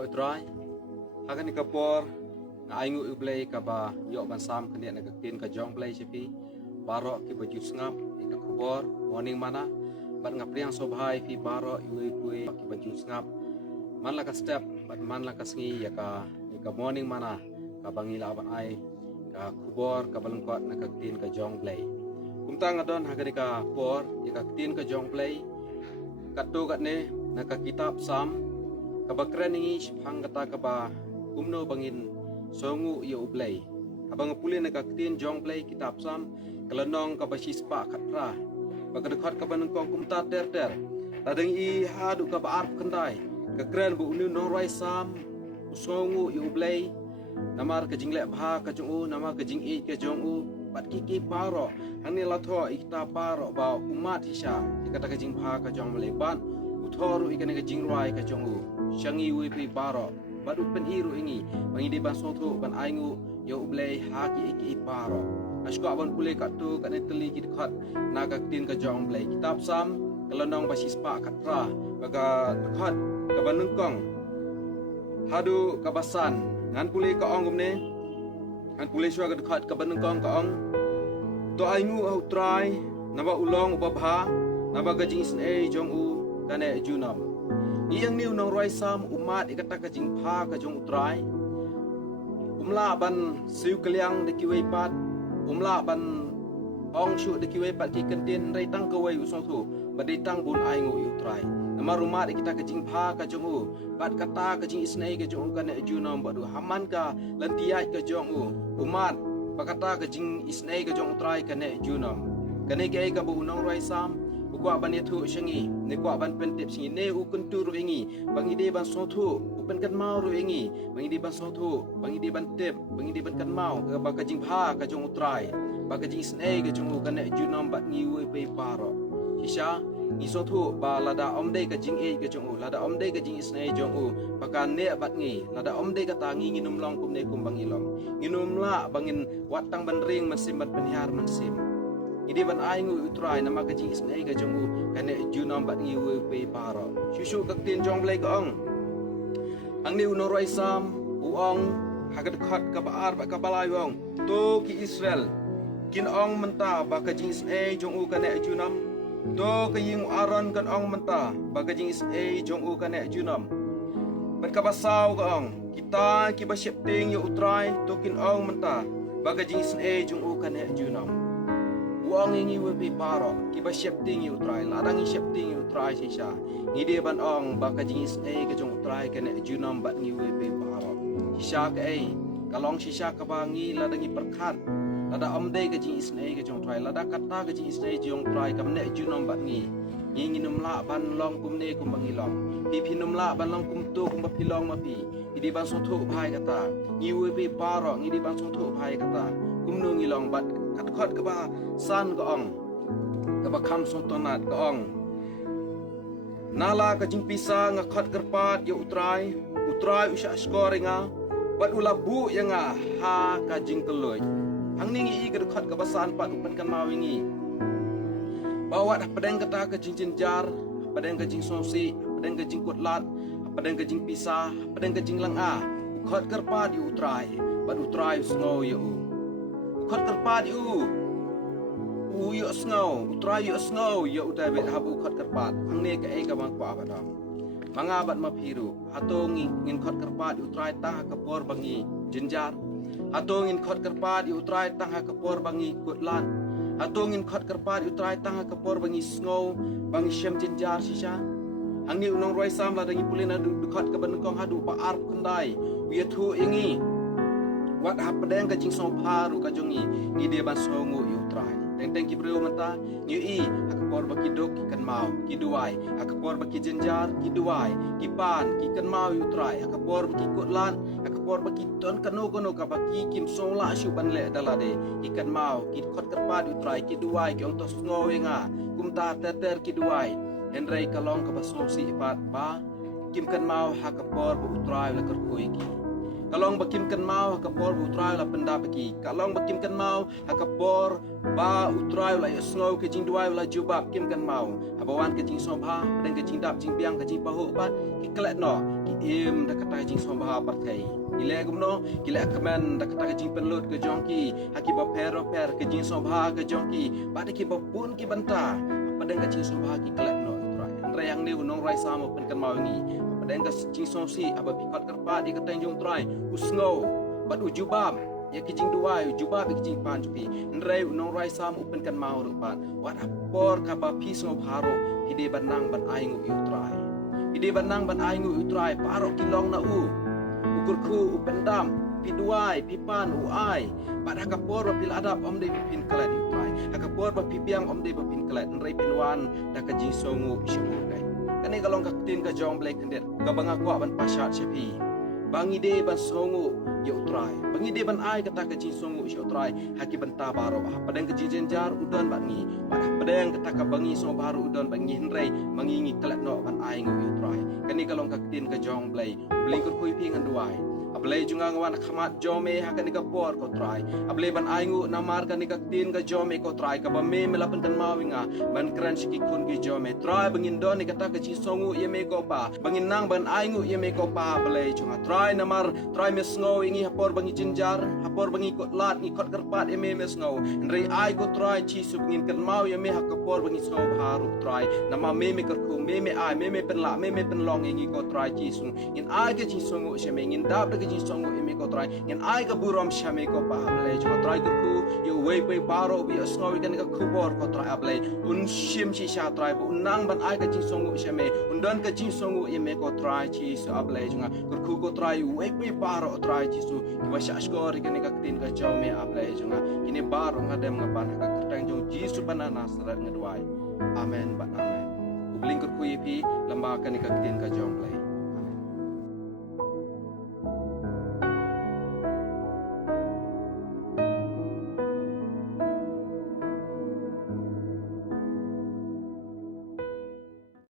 baro utrai hagan ni kapor na aingu ublay ka ba yo bansam kanya nagtin ka jong blay sipi baro ki baju sngap ka kubor morning mana bat ngapriang sobhai fi baro iwe pue ki baju sngap man la ka step bat man la ka sngi ya ka morning mana ka bangila ba ai ka kubor ka balengkot nagtin ka jong blay kumta ngadon hagan ni ka por ya ka tin ka jong blay katu kat ne naka kitab sam kabakran ni phang kata kaba kumno bangin songu ya ublay abang pulin naka tin jong blay kitab sam kalanong kabasis pa khatra bagdekhat kabanang kong kumta ter tadeng i hadu kaba arp kendai kakran bu unu norai sam songu ya ublay namar kajing lek bha kajung nama kajing e kajong u pat kiki paro hani latho ikta paro ba umat hisha ikata kajing bha kajong meleban uthoru ikane kajing rai kajong u shangi wi pi paro badu pen iru ingi bangi de ban sotho ban aingu yo ublay haki iki paro asko abon pule katu kane teli kit khat naga tin kajong blay kitab sam kalonong basis pa khatra baga khat kabanung kong hadu kabasan ngan pule ka ong gumne an pule shwa ka khat kabanung kong ka ong to aingu au try naba ulong ubabha naba gajing sne jong u kane junam iyang niu nong roi sam umat ikata kajing pha kajong utrai umla ban siu kaliang de kiwei pat umla ban ong shu de kiwei pat ki kentin rai tang kawai usong thu badai tang bun aingu utrai nama rumat ikita kajing pha kajong u pat kata kajing isnei kajong kane junam badu haman ka lantiai kajong u umat pakata kajing isnei kajong utrai kane junam kane kai ka bu nong roi sam ukwa ban yathu shangi ne kwa ban pentip singi ne ukuntu ru ingi bangi de ban sothu upen kan mau ru ingi bangi de ban sothu bangi de ban tip bangi de ban kan mau ka ba kajing pha ka jong utrai ba kajing snei ka jong kan ne junom bat ngi we pe paro hisha ni sothu ba lada omde ka jing e ka jong lada omde ka jing snei jong u pakan ne bat ngi lada omde ka tangi nginum long kum ne kum bangi long nginum la bangin watang ban ring masim bat penhiar mansim idi ban aingu utrai nama kaji isnei ka jongu kane junam bat ngi we pe paro shushu ka tin jong blai ka ong ang ni uno roi sam uong hagat khat ka baar ba ka balai wong to ki Israel kin ong menta ba kaji isnei jongu kane junam to ka ying aron kan ong menta ba kaji isnei jongu kane junam ban ka basaw ka ong kita ki ba shepting yu utrai to kin ong menta ba kaji isnei jongu kane junam uang ingi wepi paro kiba shepting yu try ladang i shepting yu try sisa ngide ban ong baka jingis ke jong try kene junam bat ngi wepi paro sisa ke kalong sisa ka bangi ladang i perkhat lada omde ke jingis ke jong try lada kata ke jingis jong try kam ne junam bat ngi ngi num la ban long kum ne kum bangi long pi num la ban long kum tu kum pi long ma pi idi ban so thu bhai kata ngi wepi paro ngidi ban so thu bhai kata kum nu ngi long bat khot ka ba san ka ong ka ba kham song tonat ka ong nala ka jing pisa nga khot kerpat ya utrai usha scoringa bat ula bu ya nga ha ka jing keloi hang ningi i ka khot ka ba san pat upan kan mawingi bawa dah pedang kata ka jing jinjar pedang ka jing sosi pedang ka jing kutlat pedang ka jing pisa pedang ka jing langa khot kerpat ya utrai bat utrai sngo ya khot kerpat yu yu sngo utrai yu sngo ya utai bet habu khot kerpat ang ne ka ka bang kwa ba dam manga bat maphiru hatong ngin khot kerpat utrai tang ka por bangi jinjar hatong ngin khot kerpat utrai tang ka por bangi kutlan hatong ngin khot kerpat utrai tang ka por bangi sngo bangi shem jinjar sisa ang ni unong roi sam la dangi pulina du khot ka ban kong hadu pa arp kandai wi thu ingi wat hapdeng ka jing so paru ka jongi ni de ban songu yu try teng ki bro mata ni i akapor ba ki dok ki kan mau ki duai akapor ba ki jenjar ki duai ki pan ki kan mau yu try akapor ba ki kutlan akapor ba ki ton kanu ka ba ki kim so la shu ban le dala de ikan mau ki khot kerpat yu try ki duai ki ontos ngowinga kumta teter ki duai henrei kalong ka ba so si pat ba kim kan mau hakapor ba utrai la kerkoi ki kalong bakim kan mau hakapor utrai la penda baki kalong bakim kan mau hakapor ba utrai la sngow ke jing duai la jubab kim kan mau abawan ke jing sobha dan ke jing dap jing biang ke jing pahu bat ki klet no ki im da kata jing som baha partai ile gumno kile kamen da kata jing penlut ke jongki haki ba pero per ke jing som baha ke jongki pada ki ba pun ki banta pada ka jing som baha ki kelak no itrai andre yang ni unong rai sama pen kan mawangi pada ka jing som si aba pikot kerpa di kata jong trai usngo bat ujubam ya kijing duai juba bi kijing pan pi nrei unong rai sam upen kan mau rupat wat apor ka ba piso pharo hide banang ban aingu utrai hide banang ban aingu utrai paro kilong na ukur khu upen dam pi duai pi pan uai pada ka por ba pil adap om de pin klat utrai ka por ba pi biang om de ba pin klat nrei pinwan da ka jing songu shu kai kani kalong ka tin ka jong black kendet ka banga kwa ban pasat sepi bangi de ban songu ya utrai bangi de ban ai kata ka jing songu ya utrai haki banta baro padang ka jing jenjar udan bangi pada padang kata ka bangi so baru udan bangi henrei mangingi kelat no ban ai ngu utrai kani kalong ka tin ka jong blai bling kur kui pi ngan duai ablai junga ngwan khamat jome hakani ka por ko trai ablai ban ai ngu namar kani ka tin ka jome ko trai ka ba me melapan kan mawinga ban kran siki kun ki jome trai bangin don ni kata ka jing songu ye me ko pa bangin nang ban ai ngu ye me ko pa ablai junga trai namar trai mes ngo ingi hapor bangi jinjar hapor bangi kot lat ngi kot kerpat ye me mes ngo nrei ai ko trai chi su bangin kan mau ye me hakapor bangi ngo haru trai nama me me kerku me me ai me me pen la me me pen long ingi ko trai chi su in ai ke jing songu she me ngin dab ke jing songu imi ko trai in ai ka buram shame ko pa ablai jo trai ku yo wei pe baro bi asngo kan ka kubor ko trai ablai un shim shi sha trai bu nang ban ai ka jing songu shame un don ka jing songu imi ko trai chi su ablai jo ku ko trai wei pe baro trai chi su ki wa sha skor kan ka tin ka jome ablai jo ini baro ngadem ngapan ka kertang jo jisu banana serat ngedwai amen ban amen ubling ku ipi lamba kan ka tin ka jom play